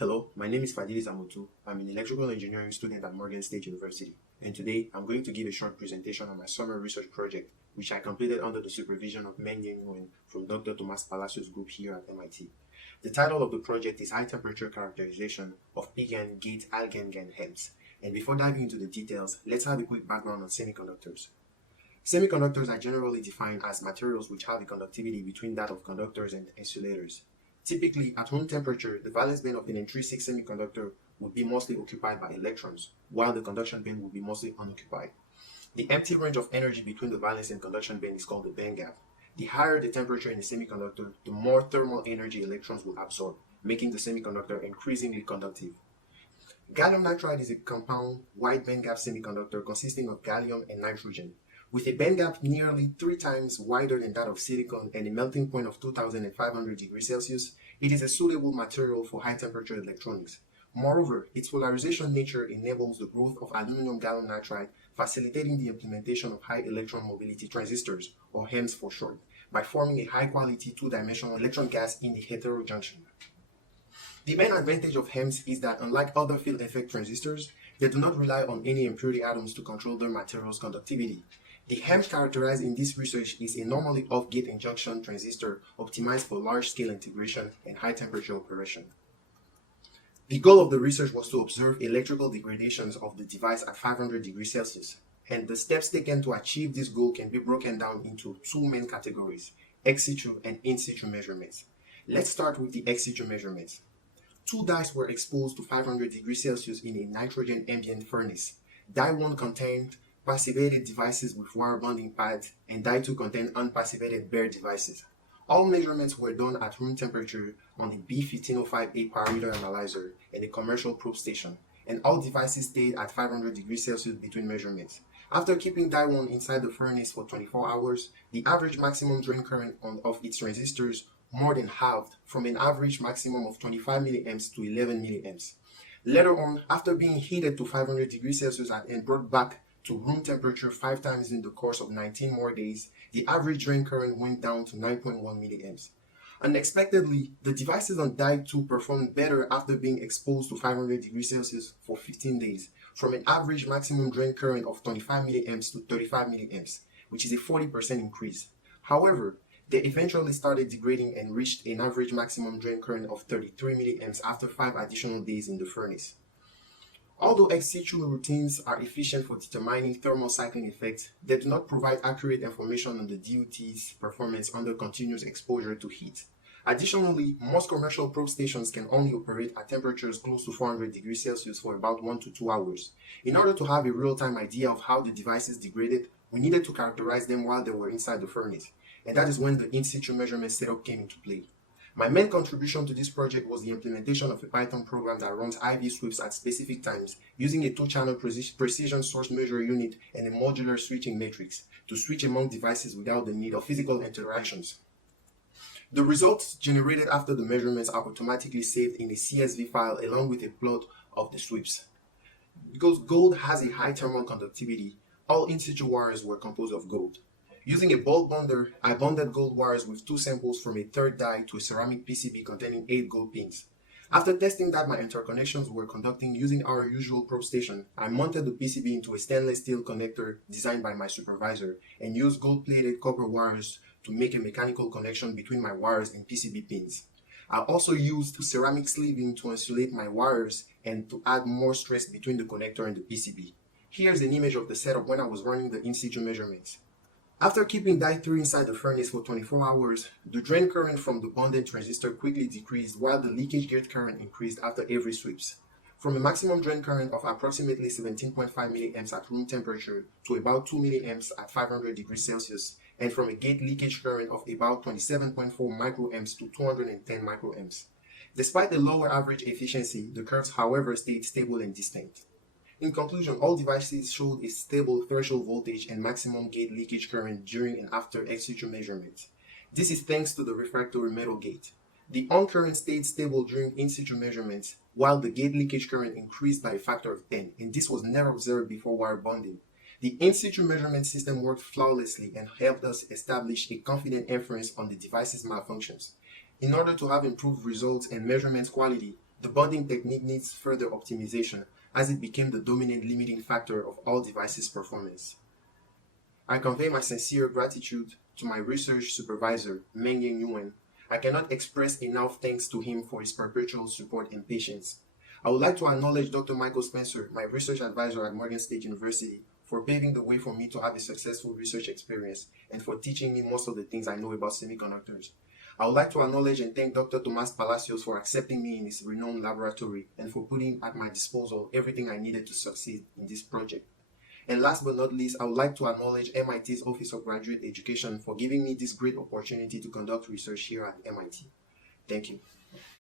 Hello, my name is Fadili Zamutu. I'm an electrical engineering student at Morgan State University, and today I'm going to give a short presentation on my summer research project, which I completed under the supervision of Meng Ying Nguyen from Dr. Tomas Palacios Group here at MIT. The title of the project is High Temperature Characterization of Pig-N Gate Algengen HEMS. And before diving into the details, let's have a quick background on semiconductors. Semiconductors are generally defined as materials which have a conductivity between that of conductors and insulators. Typically, at room temperature, the valence band of an intrinsic semiconductor would be mostly occupied by electrons, while the conduction band would be mostly unoccupied. The empty range of energy between the valence and conduction band is called the band gap. The higher the temperature in the semiconductor, the more thermal energy electrons will absorb, making the semiconductor increasingly conductive. Gallium nitride is a compound wide bandgap semiconductor consisting of gallium and nitrogen, with a bandgap nearly 3 times wider than that of silicon and a melting point of 2500 degrees Celsius. It is a suitable material for high-temperature electronics. Moreover, its polarization nature enables the growth of aluminum gallium nitride, facilitating the implementation of high electron mobility transistors, or HEMS for short, by forming a high-quality two-dimensional electron gas in the heterojunction. The main advantage of HEMS is that, unlike other field effect transistors, they do not rely on any impurity atoms to control their material's conductivity. The HEMS characterized in this research is a normally off-gate junction transistor optimized for large-scale integration and high-temperature operation. The goal of the research was to observe electrical degradations of the device at 500 degrees Celsius, and the steps taken to achieve this goal can be broken down into 2 main categories: ex situ and in situ measurements. Let's start with the ex situ measurements. 2 dyes were exposed to 500 degrees Celsius in a nitrogen ambient furnace. Dye 1 contained passivated devices with wire bonding pads, and dye 2 contained unpassivated bare devices. All measurements were done at room temperature on a B15058 parameter analyzer and a commercial probe station, and all devices stayed at 500 degrees Celsius between measurements. After keeping dye 1 inside the furnace for 24 hours, the average maximum drain current of its transistors more than halved, from an average maximum of 25 milliamps to 11 milliamps. Later on, after being heated to 500 degrees Celsius and brought back to room temperature 5 times in the course of 19 more days, the average drain current went down to 9.1 milliamps. Unexpectedly, the devices on dye 2 performed better after being exposed to 500 degrees Celsius for 15 days, from an average maximum drain current of 25 milliamps to 35 milliamps, which is a 40% increase. However, they eventually started degrading and reached an average maximum drain current of 33 milliamps after 5 additional days in the furnace. Although ex situ routines are efficient for determining thermal cycling effects, they do not provide accurate information on the DUT's performance under continuous exposure to heat. Additionally, most commercial probe stations can only operate at temperatures close to 400 degrees Celsius for about 1 to 2 hours. In order to have a real-time idea of how the devices degraded, we needed to characterize them while they were inside the furnace, and that is when the in situ measurement setup came into play. My main contribution to this project was the implementation of a Python program that runs IV sweeps at specific times, using a 2-channel precision source measure unit and a modular switching matrix to switch among devices without the need of physical interactions. The results generated after the measurements are automatically saved in a CSV file along with a plot of the sweeps. Because gold has a high thermal conductivity, all in situ wires were composed of gold. Using a bulk bonder, I bonded gold wires with 2 samples from a 3rd die to a ceramic PCB containing 8 gold pins. After testing that my interconnections were conducting using our usual probe station, I mounted the PCB into a stainless steel connector designed by my supervisor and used gold-plated copper wires to make a mechanical connection between my wires and PCB pins. I also used ceramic sleeving to insulate my wires and to add more stress between the connector and the PCB. Here's an image of the setup when I was running the in situ measurements. After keeping dye 3 inside the furnace for 24 hours, the drain current from the bonded transistor quickly decreased while the leakage gate current increased after every sweeps. From a maximum drain current of approximately 17.5 milliamps at room temperature to about 2 milliamps at 500 degrees Celsius, and from a gate leakage current of about 27.4 microamps to 210 microamps. Despite the lower average efficiency, the curves however stayed stable and distinct. In conclusion, all devices showed a stable threshold voltage and maximum gate leakage current during and after ex situ measurements. This is thanks to the refractory metal gate. The on current stayed stable during in situ measurements, while the gate leakage current increased by a factor of 10, and this was never observed before wire bonding. The in situ measurement system worked flawlessly and helped us establish a confident inference on the device's malfunctions. In order to have improved results and measurement quality, The bonding technique needs further optimization as it became the dominant limiting factor of all devices' performance. I convey my sincere gratitude to my research supervisor, Mengying Yuan. I cannot express enough thanks to him for his perpetual support and patience. I would like to acknowledge Dr. Michael Spencer, my research advisor at Morgan State University, for paving the way for me to have a successful research experience and for teaching me most of the things I know about semiconductors. I would like to acknowledge and thank Dr. Tomas Palacios for accepting me in his renowned laboratory and for putting at my disposal everything I needed to succeed in this project. And last but not least, I would like to acknowledge MIT's Office of Graduate Education for giving me this great opportunity to conduct research here at MIT. Thank you.